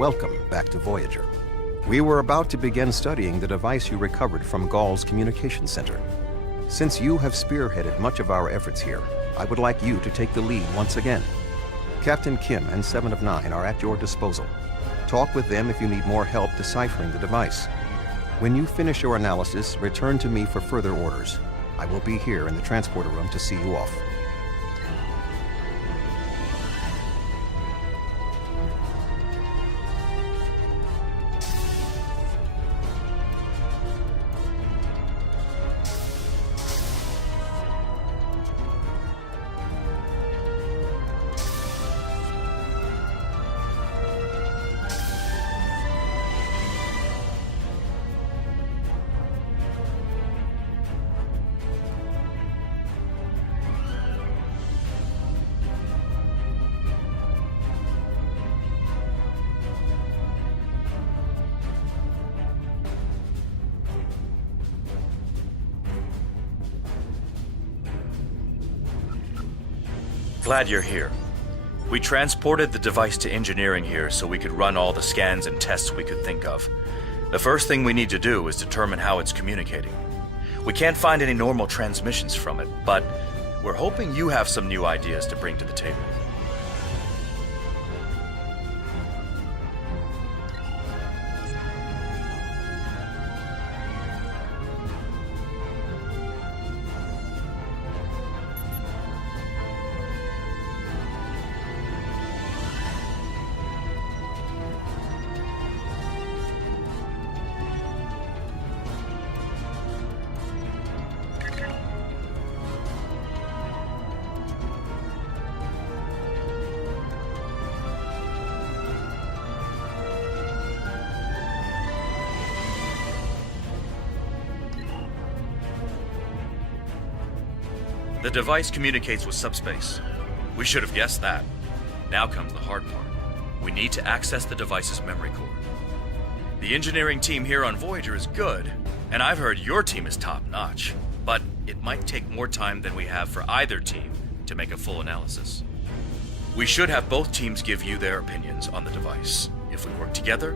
Welcome back to Voyager. We were about to begin studying the device you recovered from Ghal's communication center. Since you have spearheaded much of our efforts here, I would like you to take the lead once again. Captain Kim and 7 of 9 are at your disposal. Talk with them if you need more help deciphering the device. When you finish your analysis, return to me for further orders. I will be here in the transporter room to see you off. Glad you're here. We transported the device to engineering here so we could run all the scans and tests we could think of. The first thing we need to do is determine how it's communicating. We can't find any normal transmissions from it, but we're hoping you have some new ideas to bring to the table. The device communicates with subspace. We should have guessed that. Now comes the hard part. We need to access the device's memory core. The engineering team here on Voyager is good, and I've heard your team is top-notch. But it might take more time than we have for either team to make a full analysis. We should have both teams give you their opinions on the device. If we work together,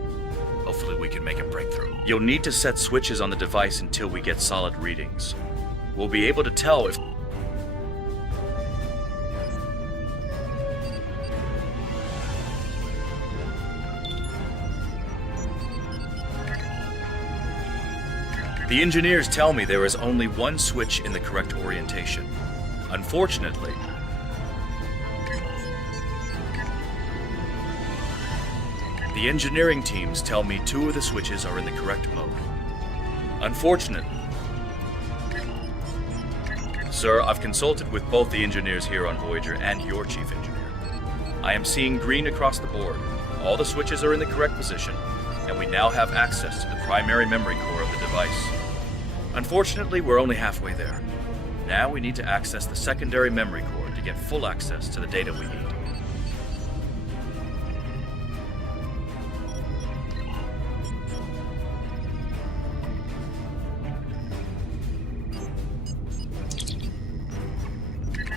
hopefully we can make a breakthrough. You'll need to set switches on the device until we get solid readings. We'll be able to tell if the engineers tell me there is only one switch in the correct orientation. Unfortunately, the engineering teams tell me 2 of the switches are in the correct mode. Unfortunately, sir, I've consulted with both the engineers here on Voyager and your chief engineer. I am seeing green across the board. All the switches are in the correct position, and we now have access to the primary memory core of the device. Unfortunately, we're only halfway there. Now we need to access the secondary memory core to get full access to the data we need.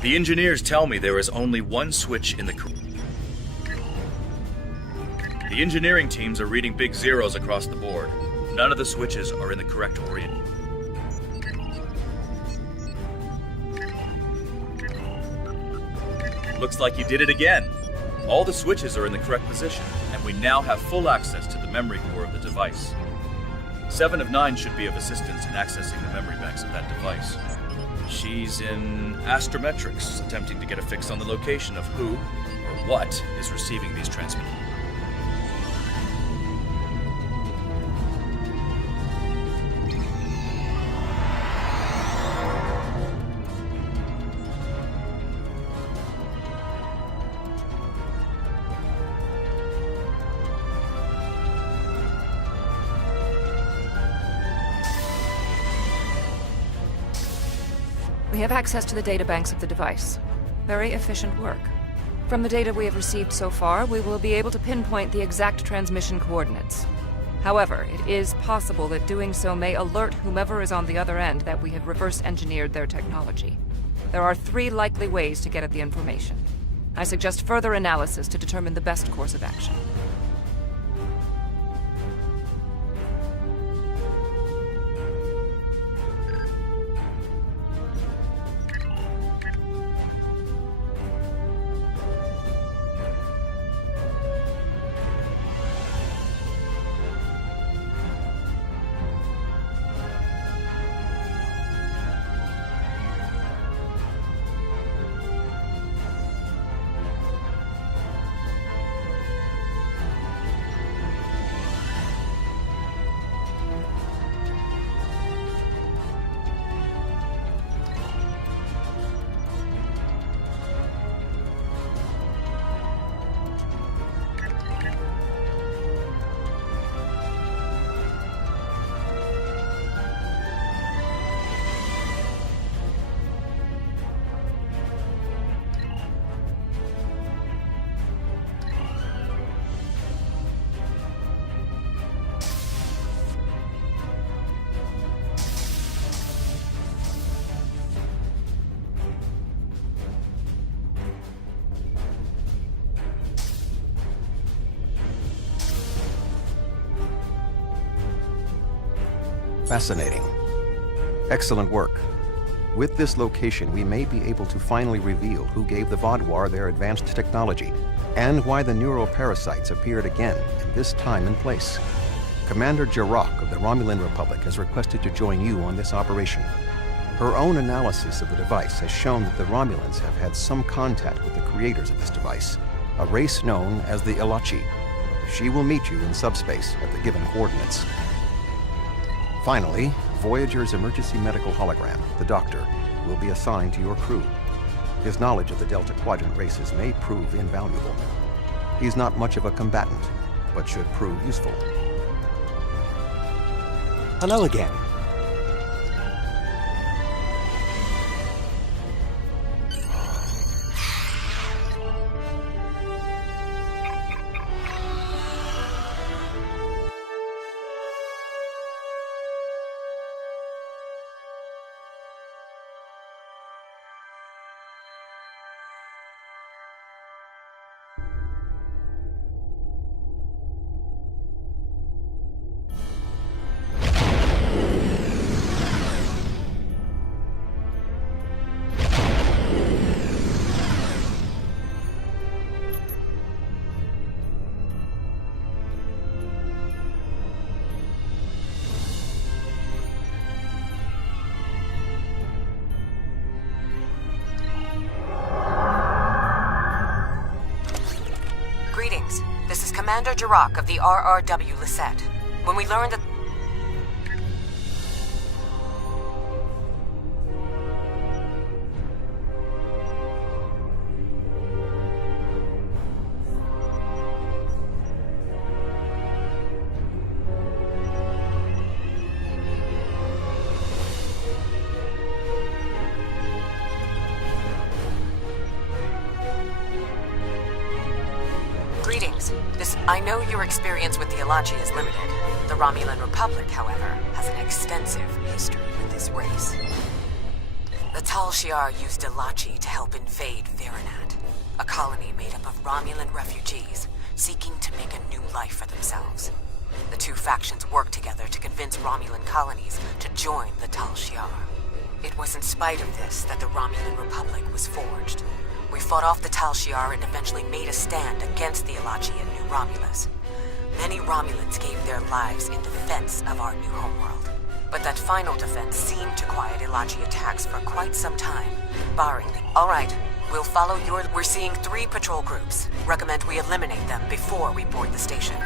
The engineers tell me there is only one switch in the The engineering teams are reading big zeros across the board. None of the switches are in the correct orientation. Looks like you did it again. All the switches are in the correct position, and we now have full access to the memory core of the device. 7 of 9 should be of assistance in accessing the memory banks of that device. She's in astrometrics, attempting to get a fix on the location of who, or what, is receiving these transmissions. We have access to the databanks of the device. Very efficient work. From the data we have received so far, we will be able to pinpoint the exact transmission coordinates. However, it is possible that doing so may alert whomever is on the other end that we have reverse-engineered their technology. There are 3 likely ways to get at the information. I suggest further analysis to determine the best course of action. Fascinating. Excellent work. With this location, we may be able to finally reveal who gave the Vaadwaur their advanced technology, and why the neuroparasites appeared again in this time and place. Commander Jirok of the Romulan Republic has requested to join you on this operation. Her own analysis of the device has shown that the Romulans have had some contact with the creators of this device, a race known as the Ilachi. She will meet you in subspace at the given coordinates. Finally, Voyager's emergency medical hologram, the Doctor, will be assigned to your crew. His knowledge of the Delta Quadrant races may prove invaluable. He's not much of a combatant, but should prove useful. Hello again. Greetings. This is Commander Jirok of the RRW Lisette. When we learned that... Greetings. I know your experience with the Ilachi is limited. The Romulan Republic, however, has an extensive history with this race. The Tal Shiar used Ilachi to help invade Verinat, a colony made up of Romulan refugees seeking to make a new life for themselves. The two factions worked together to convince Romulan colonies to join the Tal Shiar. It was in spite of this that the Romulan Republic was forged. We fought off the Tal Shiar and eventually made a stand against the Ilachi in New Romulus. Many Romulans gave their lives in defense of our new homeworld. But that final defense seemed to quiet Ilachi attacks for quite some time, barring the... All right, we'll follow your... We're seeing 3 patrol groups. Recommend we eliminate them before we board the station.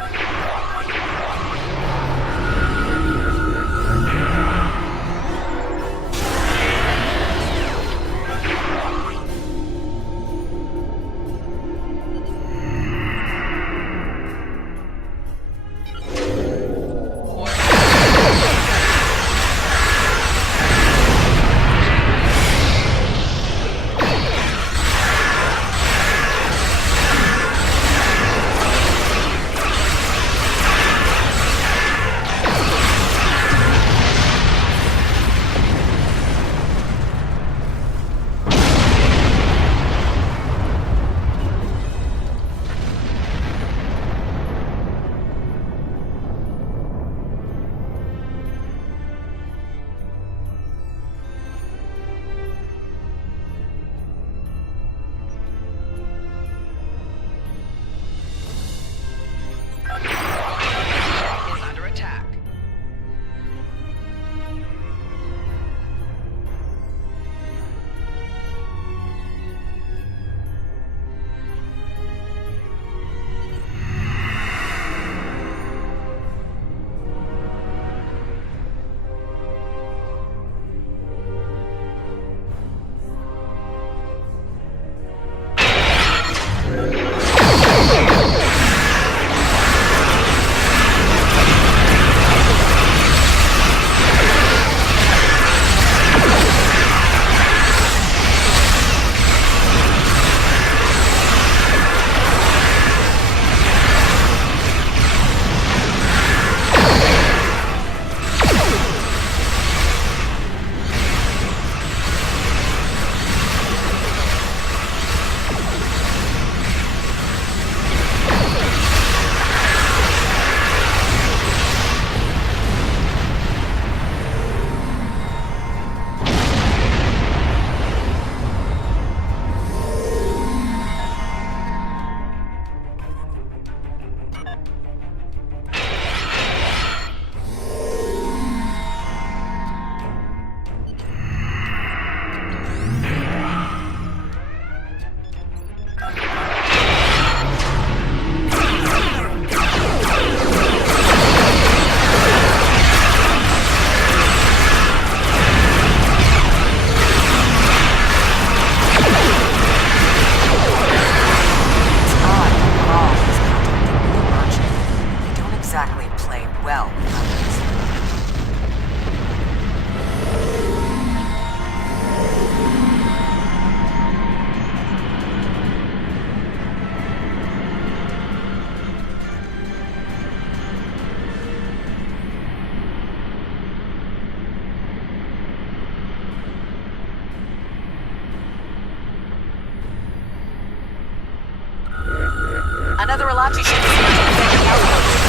Elachi ship is emerging from the outpost.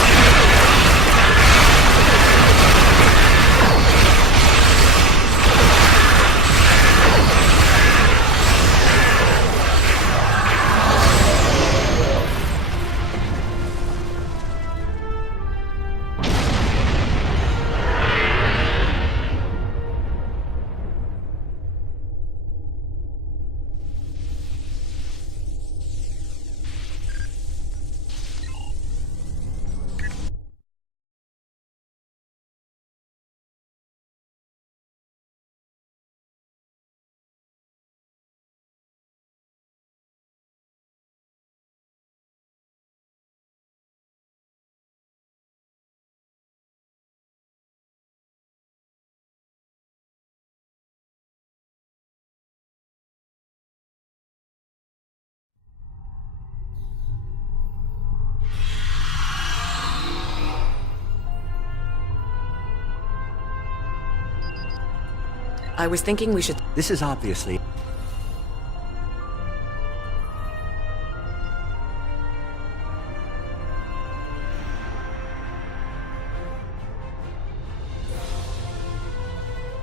I was thinking we should... This is obviously...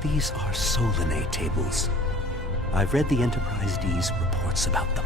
These are Solanae tables. I've read the Enterprise D's reports about them.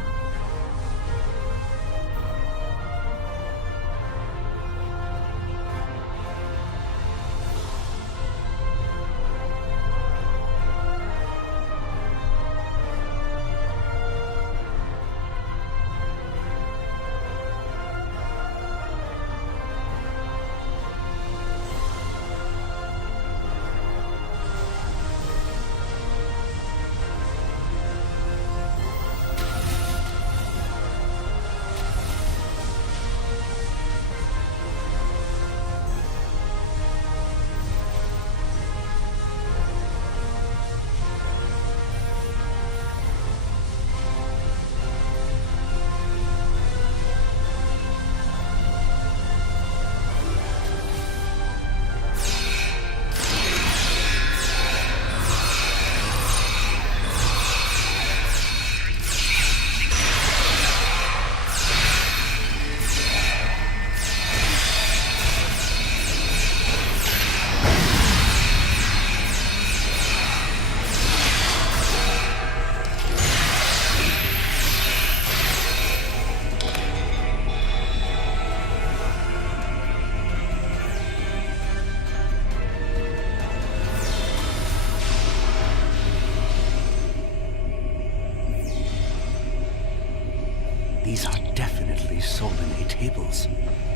These are definitely Solanae tables.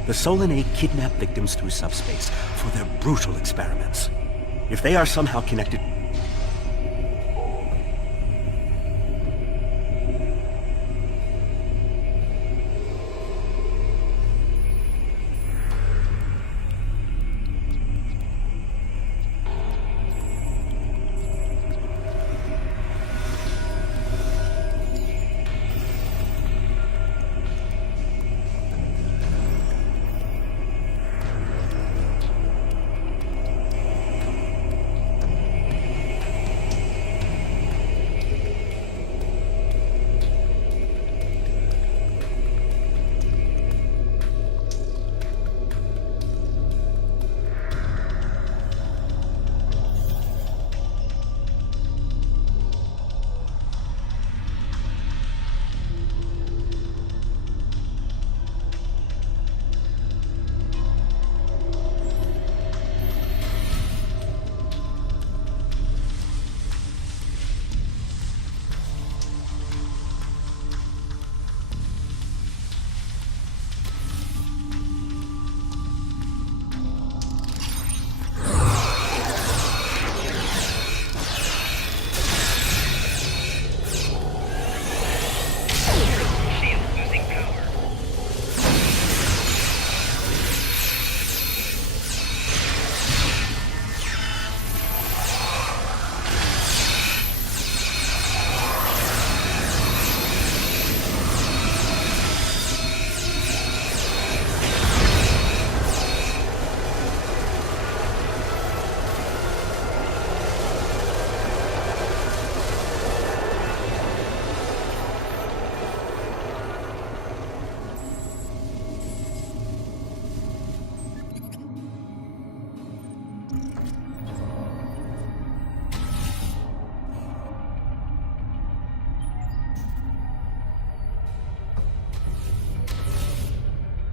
The Solanae kidnap victims through subspace for their brutal experiments. If they are somehow connected...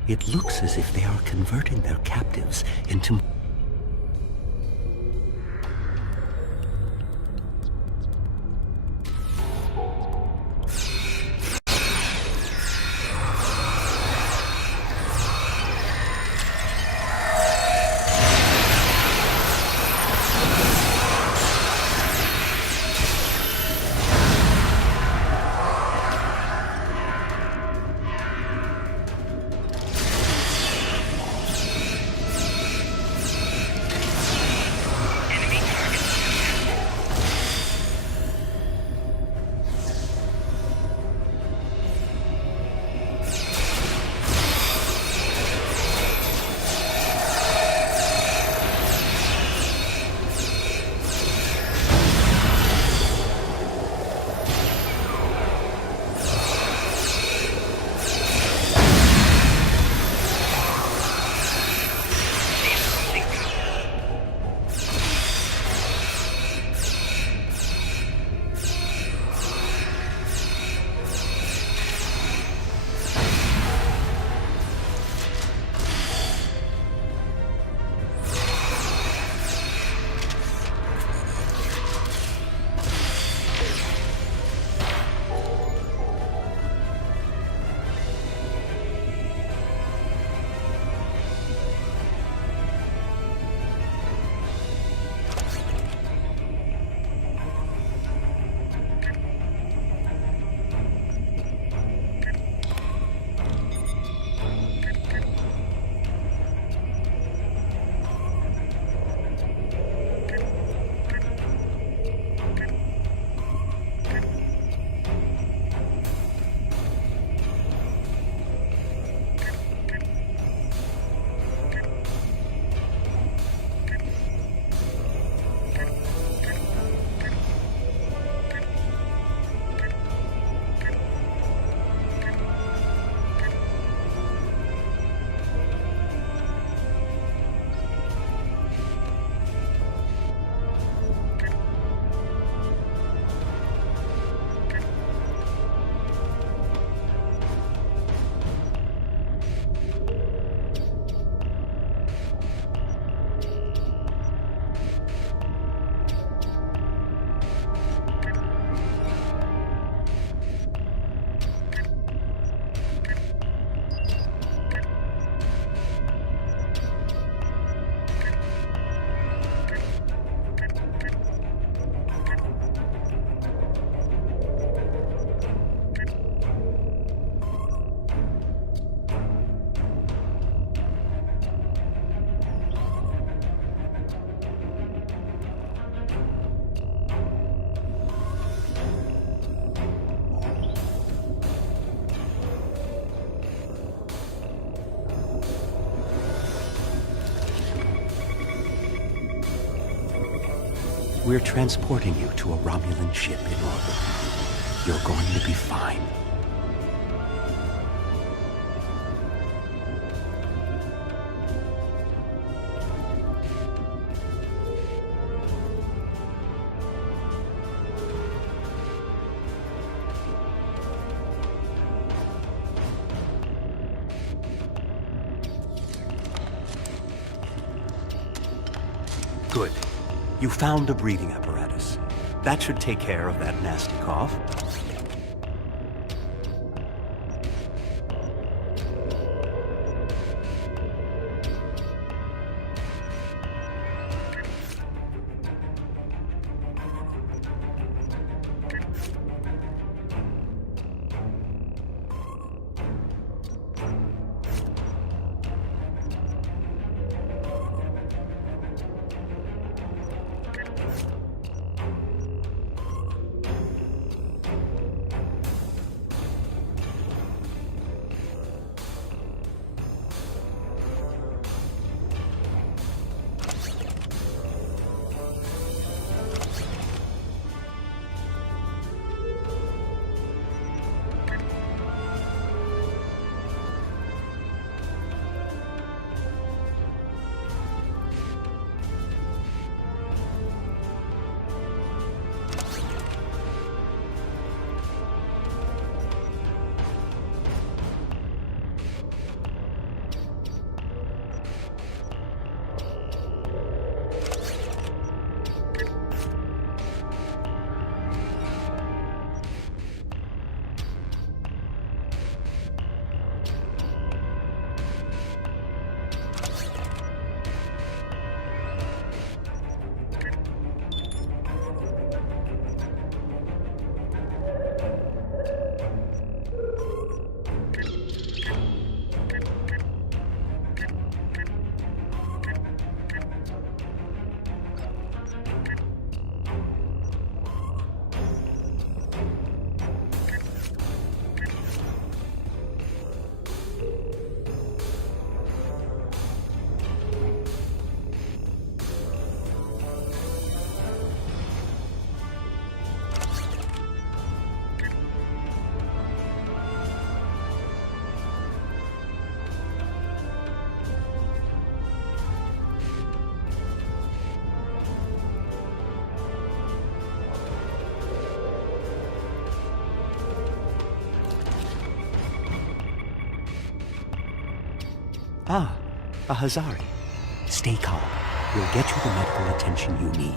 It looks as if they are converting their captives into... We're transporting you to a Romulan ship in orbit. You're going to be fine. Good. You found a breathing apparatus. That should take care of that nasty cough. Ah, a Hazari. Stay calm. We'll get you the medical attention you need.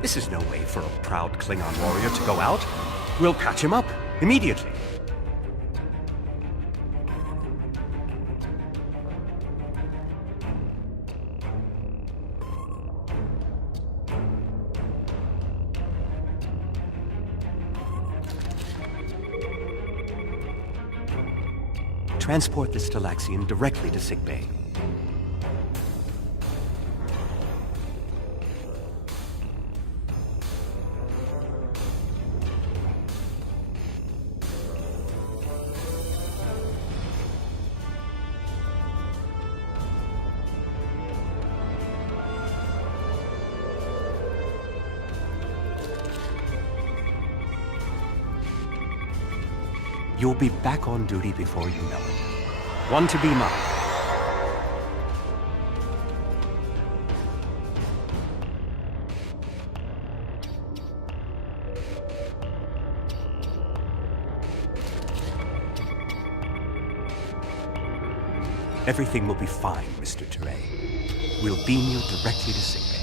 This is no way for a proud Klingon warrior to go out. We'll patch him up immediately. Transport the Stalaxian directly to sickbay. You'll be back on duty before you know it. One to be mine. Everything will be fine, Mr. Teray. We'll beam you directly to sickbay.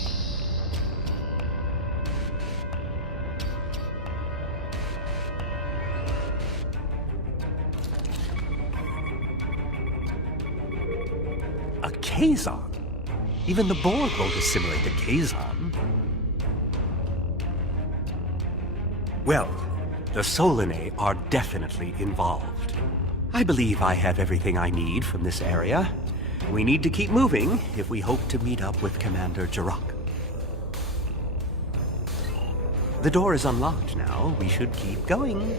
A Kazon? Even the Borg won't assimilate a Kazon. Well, the Solanae are definitely involved. I believe I have everything I need from this area. We need to keep moving if we hope to meet up with Commander Jirok. The door is unlocked now. We should keep going.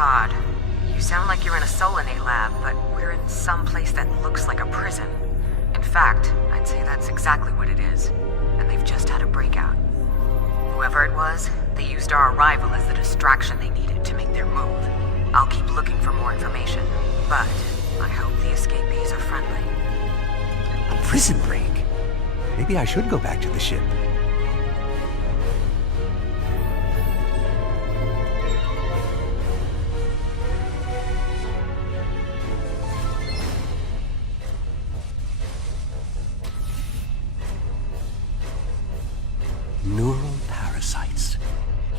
Odd. You sound like you're in a Solanae lab, but we're in some place that looks like a prison. In fact, I'd say that's exactly what it is. And they've just had a breakout. Whoever it was, they used our arrival as the distraction they needed to make their move. I'll keep looking for more information, but I hope the escapees are friendly. A prison break? Maybe I should go back to the ship. Neural parasites.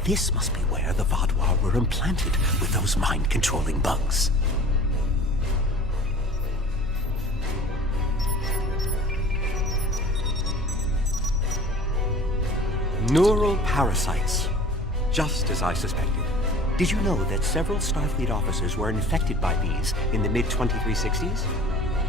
This must be where the Vaadwaur were implanted with those mind-controlling bugs. Neural parasites. Just as I suspected. Did you know that several Starfleet officers were infected by these in the mid-2360s?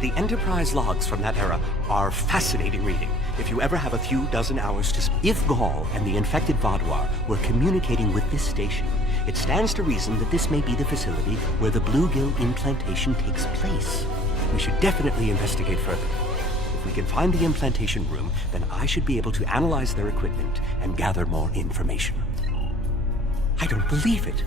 The Enterprise logs from that era are fascinating reading. If you ever have a few dozen hours to If Ghaul and the infected Vaadwaur were communicating with this station, it stands to reason that this may be the facility where the bluegill implantation takes place. We should definitely investigate further. If we can find the implantation room, then I should be able to analyze their equipment and gather more information. I don't believe it.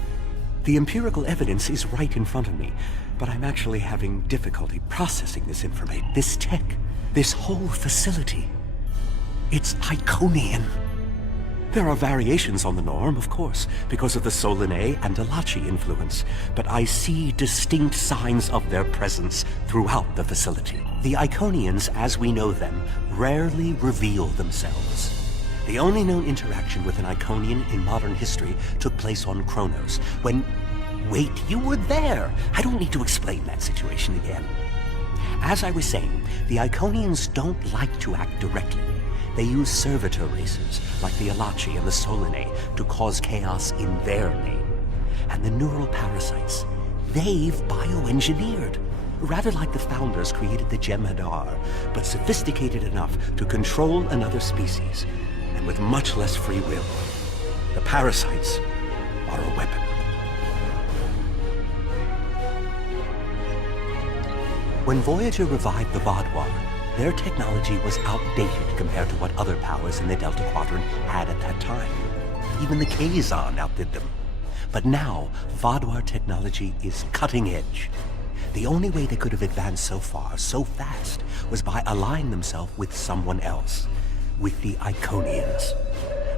The empirical evidence is right in front of me, but I'm actually having difficulty processing this information. This tech, this whole facility, it's Iconian. There are variations on the norm, of course, because of the Solanae and Elachi influence, but I see distinct signs of their presence throughout the facility. The Iconians, as we know them, rarely reveal themselves. The only known interaction with an Iconian in modern history took place on Kronos, when... Wait, you were there! I don't need to explain that situation again. As I was saying, the Iconians don't like to act directly. They use servitor races, like the Elachi and the Solanae, to cause chaos in their name. And the neural parasites, they've bioengineered. Rather like the founders created the Jem'Hadar, but sophisticated enough to control another species, and with much less free will. The parasites are a weapon. When Voyager revived the Vaadwaur, their technology was outdated compared to what other powers in the Delta Quadrant had at that time. Even the Kazon outdid them. But now, Vaadwaur technology is cutting edge. The only way they could have advanced so far, so fast, was by allying themselves with someone else. With the Iconians.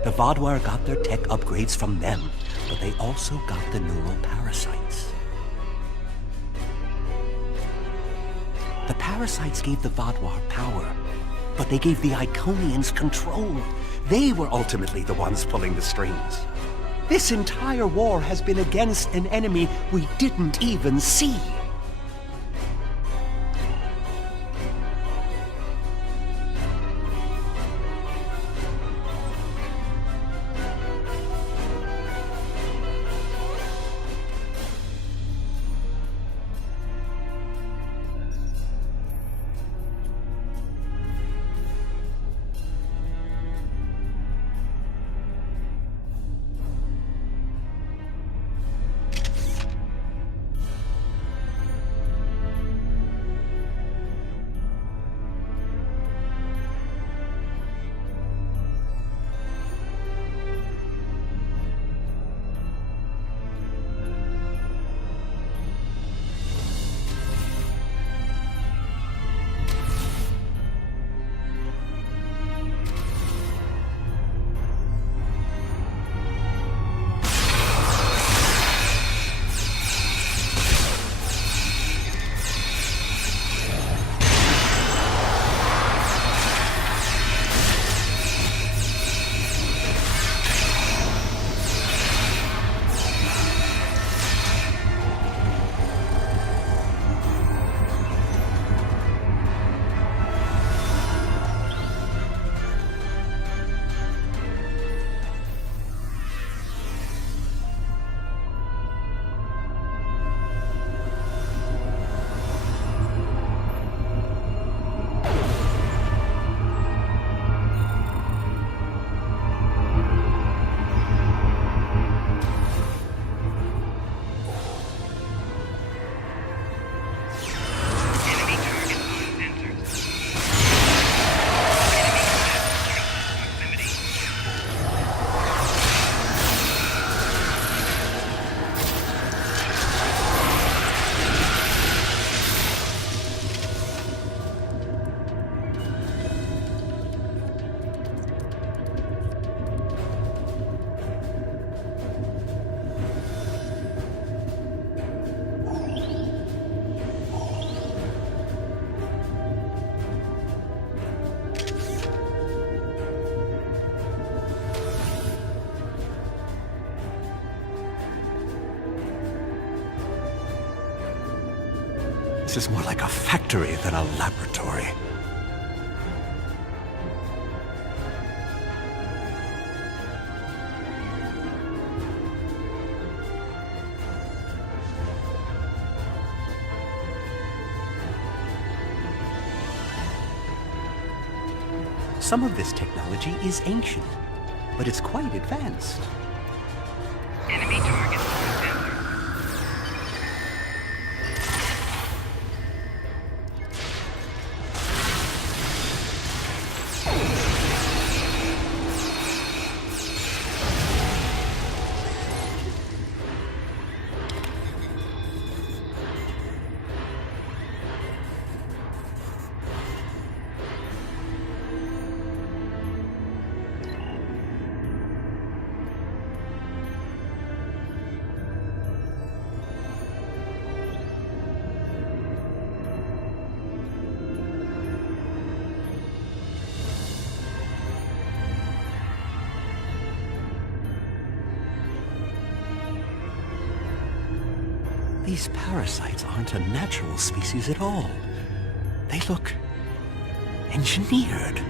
The Vaadwaur got their tech upgrades from them, but they also got the neural parasites. The parasites gave the Vaadwaur power, but they gave the Iconians control. They were ultimately the ones pulling the strings. This entire war has been against an enemy we didn't even see. This is more like a factory than a laboratory. Some of this technology is ancient, but it's quite advanced. Enemy target. These parasites aren't a natural species at all. They look engineered.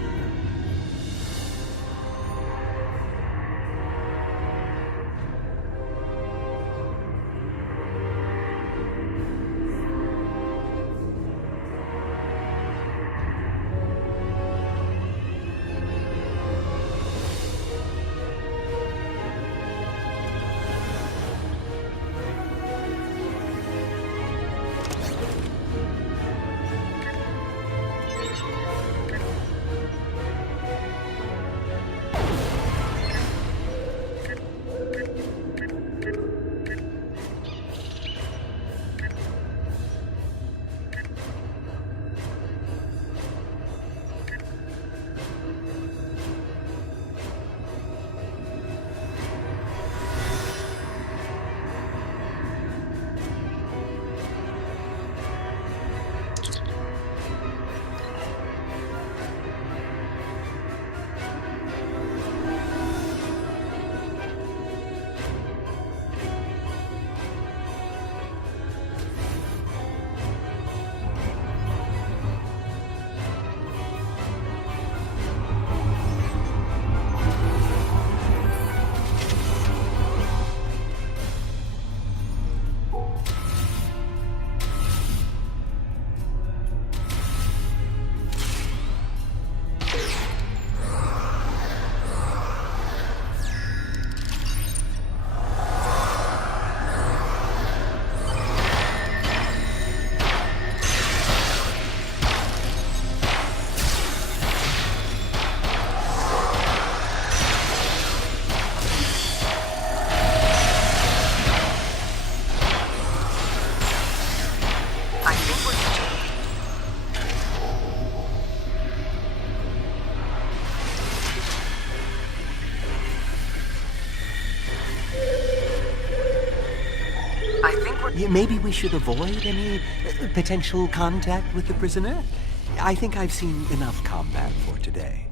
Maybe we should avoid any potential contact with the prisoner? I think I've seen enough combat for today.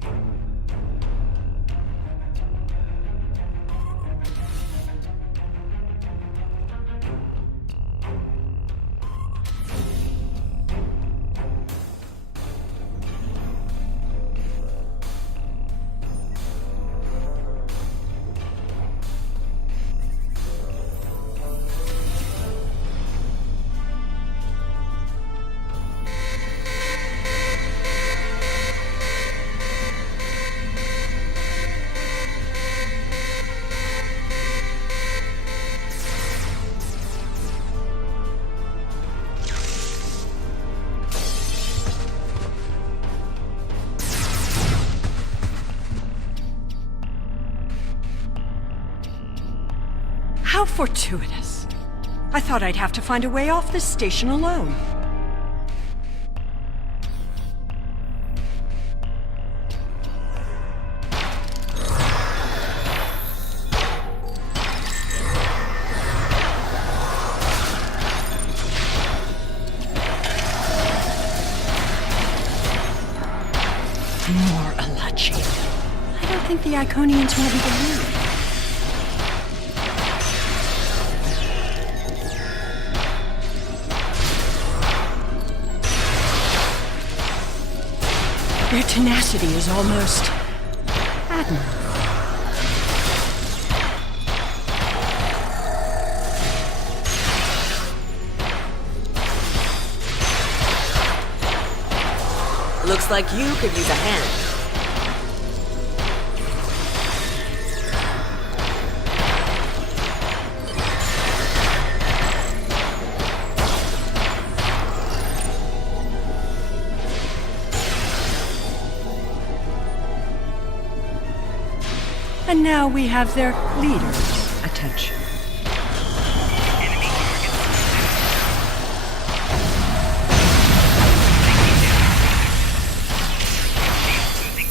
How fortuitous. I thought I'd have to find a way off this station alone. More Alachi. I don't think the Iconians want me to leave. Their tenacity is almost admirable. Looks like you could use a hand. And now we have their leader's attention. Enemy target losing Shield losing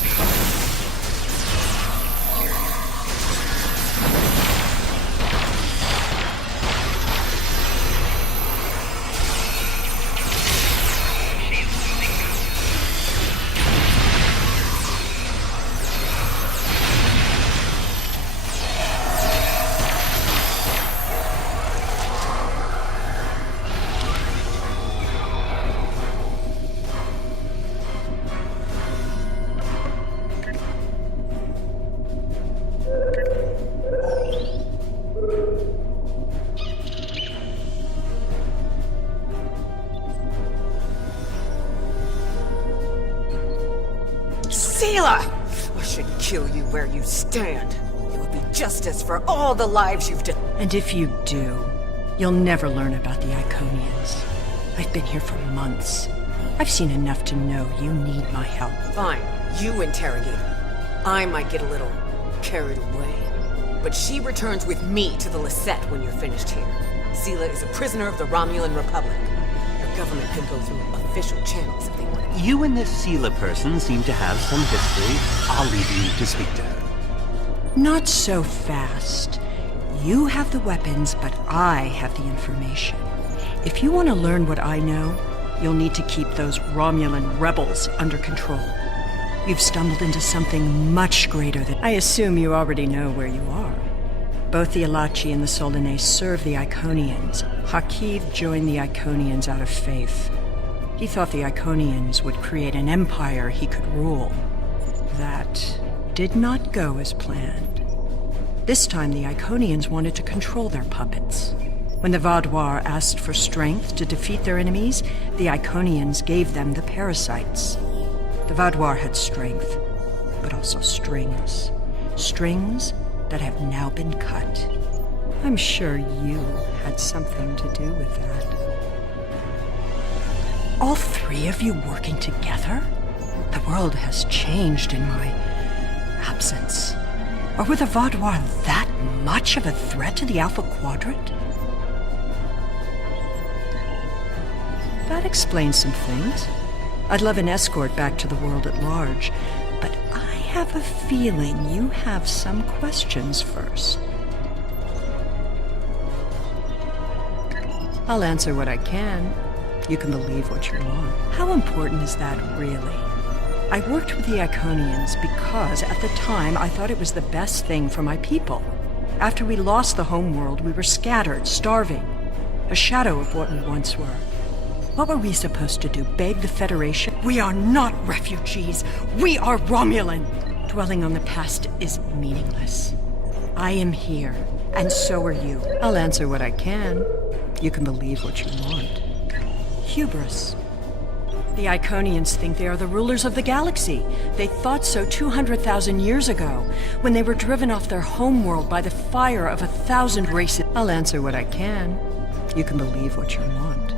Seela! I should kill you where you stand. It would be justice for all the lives you've And if you do, you'll never learn about the Iconians. I've been here for months. I've seen enough to know you need my help. Fine, you interrogate her. I might get a little carried away. But she returns with me to the Lisette when you're finished here. Seela is a prisoner of the Romulan Republic. Your government can go through official channels if they want to. You and this Seela person seem to have some history. I'll leave you to speak to her. Not so fast. You have the weapons, but I have the information. If you want to learn what I know, you'll need to keep those Romulan rebels under control. You've stumbled into something much greater than... I assume you already know where you are. Both the Alachi and the Solanae serve the Iconians. Hakiv joined the Iconians out of faith. He thought the Iconians would create an empire he could rule. That did not go as planned. This time the Iconians wanted to control their puppets. When the Vaadwaur asked for strength to defeat their enemies, the Iconians gave them the parasites. The Vaadwaur had strength, but also strings. Strings that have now been cut. I'm sure you had something to do with that. All three of you working together? The world has changed in my absence. Or were the Vaadwaur that much of a threat to the Alpha Quadrant? That explains some things. I'd love an escort back to the world at large, but I have a feeling you have some questions first. I'll answer what I can. You can believe what you want. How important is that, really? I worked with the Iconians because, at the time, I thought it was the best thing for my people. After we lost the homeworld, we were scattered, starving. A shadow of what we once were. What were we supposed to do, beg the Federation? We are not refugees. We are Romulan. Dwelling on the past is meaningless. I am here, and so are you. I'll answer what I can. You can believe what you want. Hubris. The Iconians think they are the rulers of the galaxy. They thought so 200,000 years ago, when they were driven off their homeworld by the fire of 1,000 races. I'll answer what I can. You can believe what you want.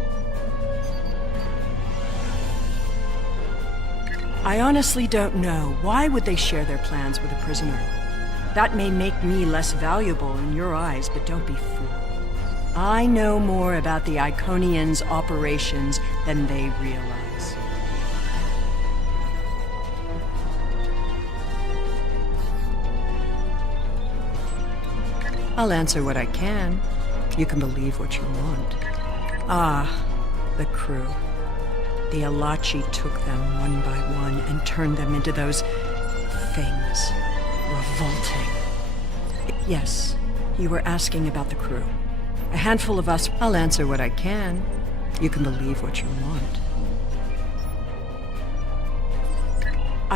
I honestly don't know. Why would they share their plans with a prisoner? That may make me less valuable in your eyes, but don't be fooled. I know more about the Iconians' operations than they realize. I'll answer what I can. You can believe what you want. Ah, the crew. The Alachi took them one by one and turned them into those things. Revolting. Yes, you were asking about the crew. A handful of us. I'll answer what I can. You can believe what you want.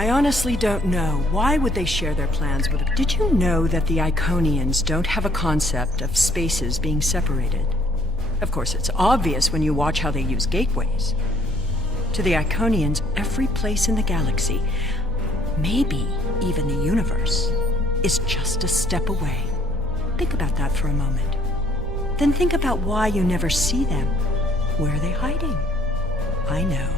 I honestly don't know. Why would they share their plans with... Did you know that the Iconians don't have a concept of spaces being separated? Of course, it's obvious when you watch how they use gateways. To the Iconians, every place in the galaxy, maybe even the universe, is just a step away. Think about that for a moment. Then think about why you never see them. Where are they hiding? I know.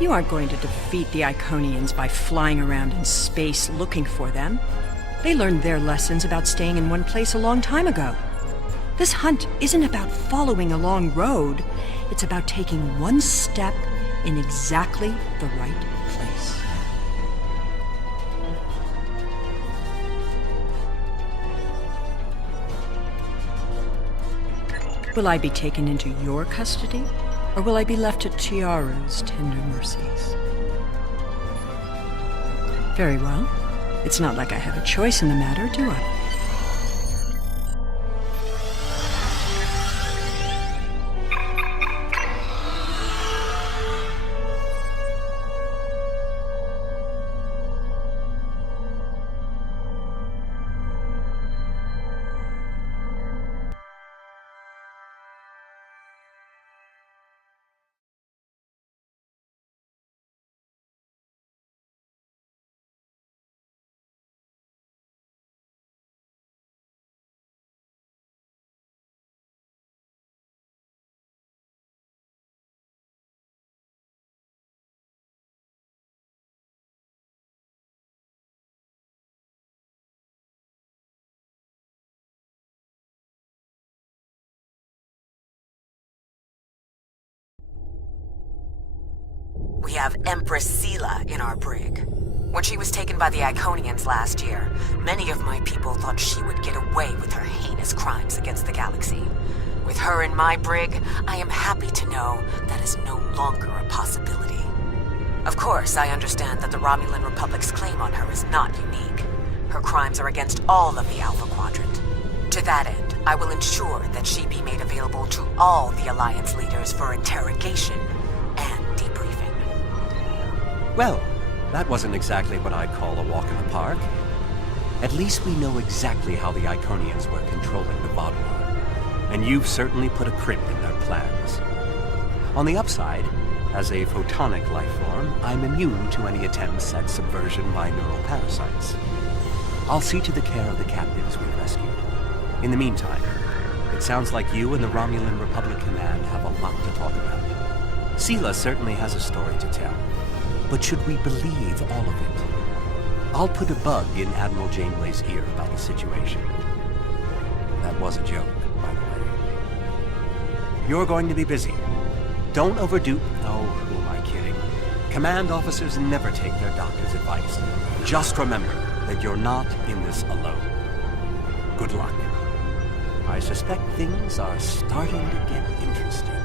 You aren't going to defeat the Iconians by flying around in space looking for them. They learned their lessons about staying in one place a long time ago. This hunt isn't about following a long road. It's about taking one step in exactly the right place. Will I be taken into your custody? Or will I be left to Chiaru's tender mercies? Very well. It's not like I have a choice in the matter, do I? We have Empress Sela in our brig. When she was taken by the Iconians last year, many of my people thought she would get away with her heinous crimes against the galaxy. With her in my brig, I am happy to know that is no longer a possibility. Of course, I understand that the Romulan Republic's claim on her is not unique. Her crimes are against all of the Alpha Quadrant. To that end, I will ensure that she be made available to all the Alliance leaders for interrogation and debriefing. Well, that wasn't exactly what I'd call a walk in the park. At least we know exactly how the Iconians were controlling the Vaadwaur. And you've certainly put a crimp in their plans. On the upside, as a photonic life form, I'm immune to any attempts at subversion by neural parasites. I'll see to the care of the captives we've rescued. In the meantime, it sounds like you and the Romulan Republic Command have a lot to talk about. Sela certainly has a story to tell. But should we believe all of it? I'll put a bug in Admiral Janeway's ear about the situation. That was a joke, by the way. You're going to be busy. Don't overdo... Oh, who am I kidding? Command officers never take their doctor's advice. Just remember that you're not in this alone. Good luck. I suspect things are starting to get interesting.